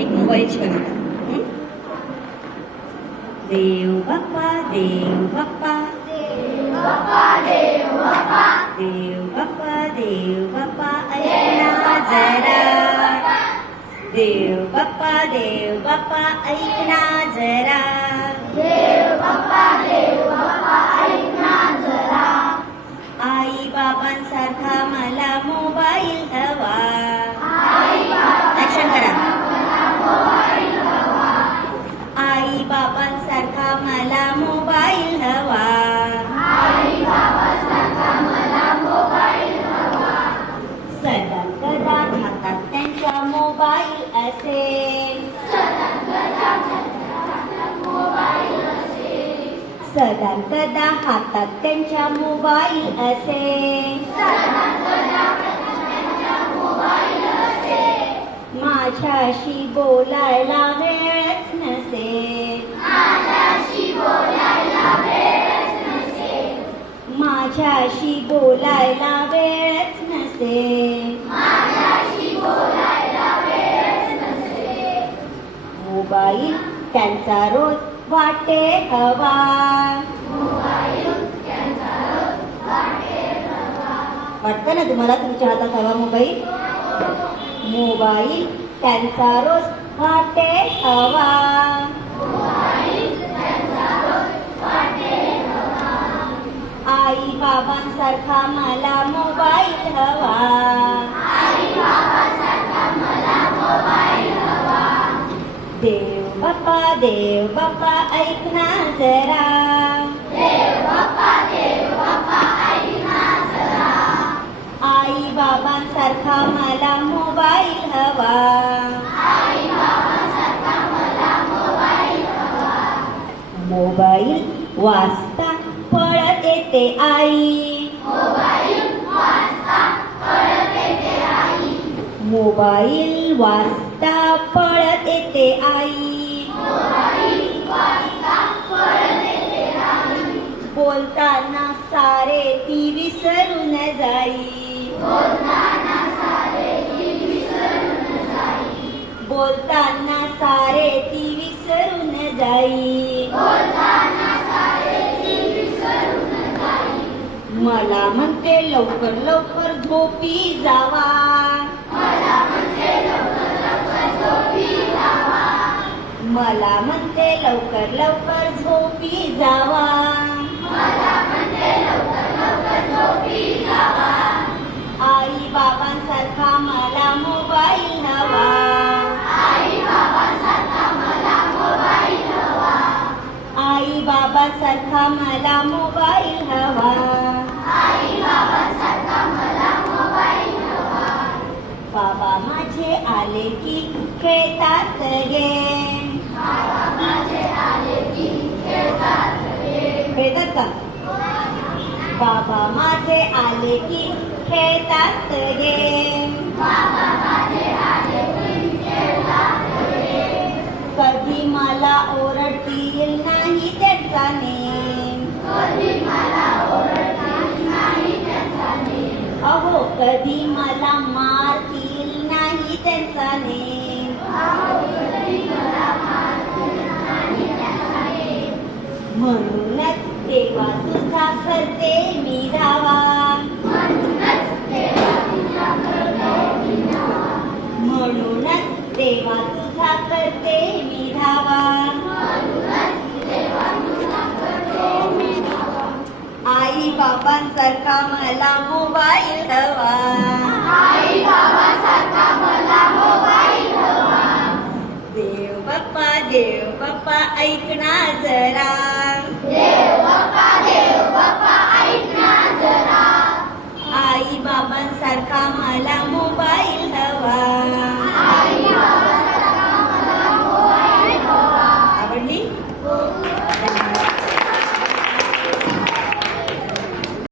एक मोबाईलची कविता हं? देव बाप्पा देव बाप्पा देव बाप्पा देव बाप्पा ऐकना जरा देव बाप्पा देव बाप्पा ऐकना जरा आई असेल सदा कदा हातात त्यांच्या मोबाईल असेल माझ्याशी बोलायला वेळच नसेल माझ्याशी बोलायला मोबाईल त्यांचा रोज वाटे हवा वाटतं ना तुम्हाला तुमच्या हातात हवा मोबाईल? मोबाईल त्यांचा रोज वाटे हवा आई बाबांसारखा मला मोबाईल हवा. देव बाप्पा देव बाप्पा ऐकना जरा. आई बाबांसारखा मला मोबाईल हवा. मोबाईल वाचता पळत येते आई. मोबाईल वाचता पळत येते आई आई. बोलताना सारे ती विसरून जाई. बोलताना सारे ती विसरून जाई. मला म्हणते लवकर लवकर झोपी जावा. मला म्हणते लवकर लवकर झोपी जावा. आई बाबांसारखा मला मोबाईल हवा. आई बाबांसारखा मला मोबाईल हवा. बाबा माझे आले की खेळतात गेम खेळतात का. बाबा माझे आले की खेळतात गेम कधी मला ओरडतील नाही त्यांचा नेम. अहो कधी मला मारतील नाही त्यांचा नेम. म्हणूनच देवा तुझा करते मी धावा म्हणूनच देवा तुझा करते मी धावा आई बाबांसारखा मला मोबाईल हवा